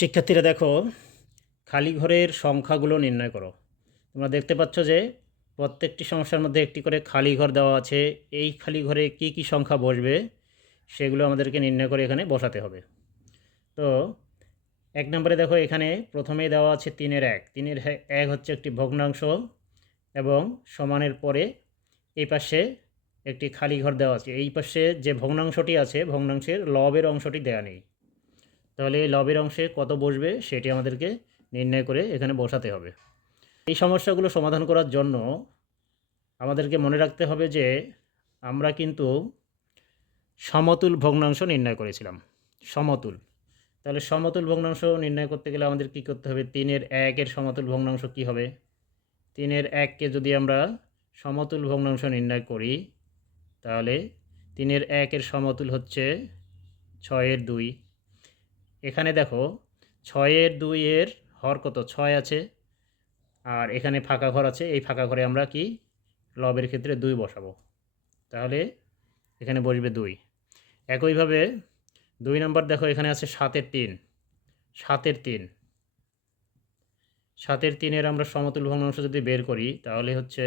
শিক্ষার্থীরা দেখো, খালি ঘরের সংখ্যাগুলো নির্ণয় করো। তোমরা দেখতে পাচ্ছ যে প্রত্যেকটি সমস্যার মধ্যে একটি করে খালি ঘর দেওয়া আছে। এই খালি ঘরে কি কি সংখ্যা বসবে, সেগুলো আমাদেরকে নির্ণয় করে এখানে বসাতে হবে। তো, এক নম্বরে দেখো, এখানে প্রথমেই দেওয়া আছে তিনের এক। তিনের এক হচ্ছে একটি ভগ্নাংশ এবং সমানের পরে এই পাশে একটি খালি ঘর দেওয়া আছে। এই পাশে যে ভগ্নাংশটি আছে, ভগ্নাংশের লবের অংশটি দেওয়া নেই। তাহলে এই লবের অংশে কত বসবে সেটি আমাদেরকে নির্ণয় করে এখানে বসাতে হবে। এই সমস্যাগুলো সমাধান করার জন্য আমাদেরকে মনে রাখতে হবে যে আমরা কিন্তু সমতুল ভগ্নাংশ নির্ণয় করেছিলাম। সমতুল। তাহলে সমতুল ভগ্নাংশ নির্ণয় করতে গেলে আমাদের কি করতে হবে? তিনের একের সমতুল ভগ্নাংশ কি হবে? তিনের এককে যদি আমরা সমতুল ভগ্নাংশ নির্ণয় করি, তাহলে তিনের একের সমতুল হচ্ছে ছয়ের দুই। এখানে দেখো ছয়ের দুইয়ের হর কত? ছয় আছে। আর এখানে ফাঁকা ঘর আছে। এই ফাঁকা ঘরে আমরা কি? লবের ক্ষেত্রে দুই বসাবো। তাহলে এখানে বসবে দুই। একইভাবে দুই নম্বর দেখো এখানে আছে সাতের তিন। সাতের তিন। সাতের তিনের আমরা সমতুল ভগ্নাংশ যদি বের করি, তাহলে হচ্ছে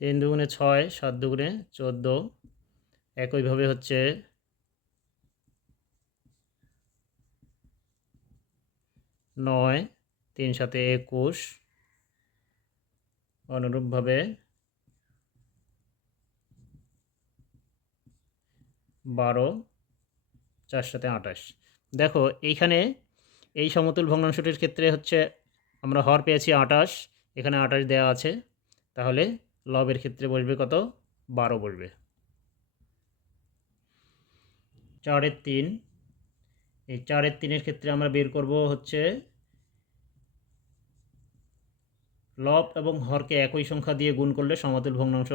তিন দুগুণে ছয়, সাত দুগুণে চোদ্দ একইভাবে হচ্ছে নয়, তিন সাথে একুশ। অনুরূপভাবে বারো, চার সাথে আঠাশ। দেখো, এইখানে এই সমতুল ভগ্নাংশটির ক্ষেত্রে হচ্ছে আমরা হর পেয়েছি আঠাশ, এখানে আঠাশ দেওয়া আছে। তাহলে লবের ক্ষেত্রে বসবে কত? বারো বসবে। চারের তিন। এই চারের তিনের ক্ষেত্রে আমরা বের করব হচ্ছে লব এবং হরকে একই সংখ্যা দিয়ে গুণ করলে সমতুল ভগ্নাংশ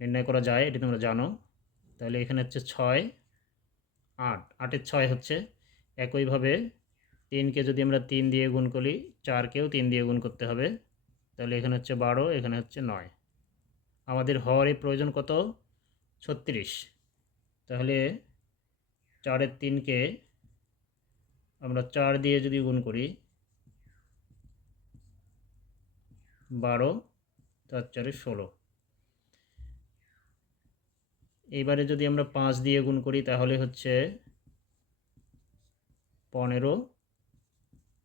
নির্ণয় করা যায়, এটি তোমরা জানো। তাহলে এখানে হচ্ছে ছয়, আট। আটের ছয় হচ্ছে একইভাবে তিনকে যদি আমরা তিন দিয়ে গুণ করি, চারকেও তিন দিয়ে গুণ করতে হবে। তাহলে এখানে হচ্ছে বারো, এখানে হচ্ছে নয়। আমাদের হওয়ারই প্রয়োজন কত? ছত্রিশ। তাহলে চারের তিনকে আমরা চার দিয়ে যদি গুণ করি, বারো, তার চারে ষোলো। এইবারে যদি আমরা পাঁচ দিয়ে গুণ করি, তাহলে হচ্ছে পনেরো,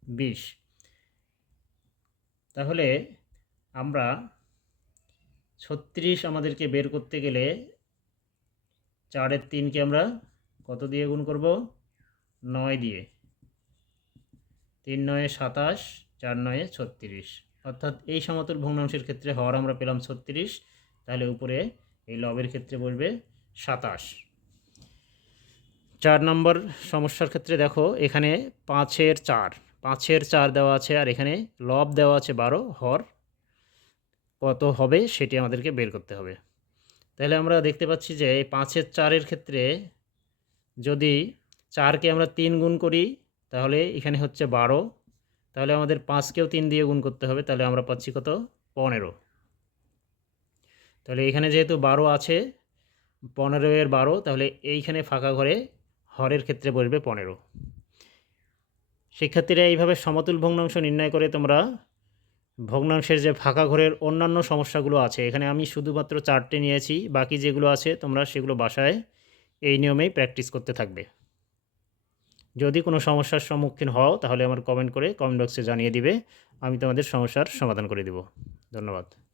বিশ। তাহলে আমরা ছত্রিশ আমাদেরকে বের করতে গেলে চারের তিনকে আমরা কত দিয়ে গুণ করব? নয় দিয়ে। তিন নয়ে সাতাশ, চার নয়ে ছত্রিশ। অর্থাৎ এই সমতুল ভগ্নাংশের ক্ষেত্রে হর আমরা পেলাম ছত্রিশ, তাহলে উপরে এই লবের ক্ষেত্রে বসবে সাতাশ। চার নম্বর সমস্যার ক্ষেত্রে দেখো, এখানে পাঁচের চার। পাঁচের চার দেওয়া আছে আর এখানে লব দেওয়া আছে বারো, হর। কত হবে সেটি আমাদেরকে বের করতে হবে। তাহলে আমরা দেখতে পাচ্ছি যে এই পাঁচের চারের ক্ষেত্রে যদি চারকে আমরা তিন গুণ করি, তাহলে এখানে হচ্ছে বারো। তাহলে আমাদের পাঁচকেও তিন দিয়ে গুণ করতে হবে, তাহলে আমরা পাচ্ছি কত? পনেরো। তাহলে এখানে যেহেতু বারো আছে, পনেরো এর বারো, তাহলে এইখানে ফাঁকা ঘরে হরের ক্ষেত্রে বসবে পনেরো। শিক্ষার্থীরা এইভাবে সমতুল ভগ্নাংশ নির্ণয় করে তোমরা ভগ্নাংশের যে ফাঁকা ঘরের অন্যান্য সমস্যাগুলো আছে, এখানে আমি শুধুমাত্র চারটে নিয়েছি, বাকি যেগুলো আছে তোমরা সেগুলো বাসায় এই নিয়মেই প্র্যাকটিস করতে থাকবে। যদি কোনো সমস্যার সম্মুখীন হও, তাহলে আমার কমেন্ট করে কমেন্ট বক্সে জানিয়ে দিবে। আমি তোমাদের সমস্যার সমাধান করে দেব। ধন্যবাদ।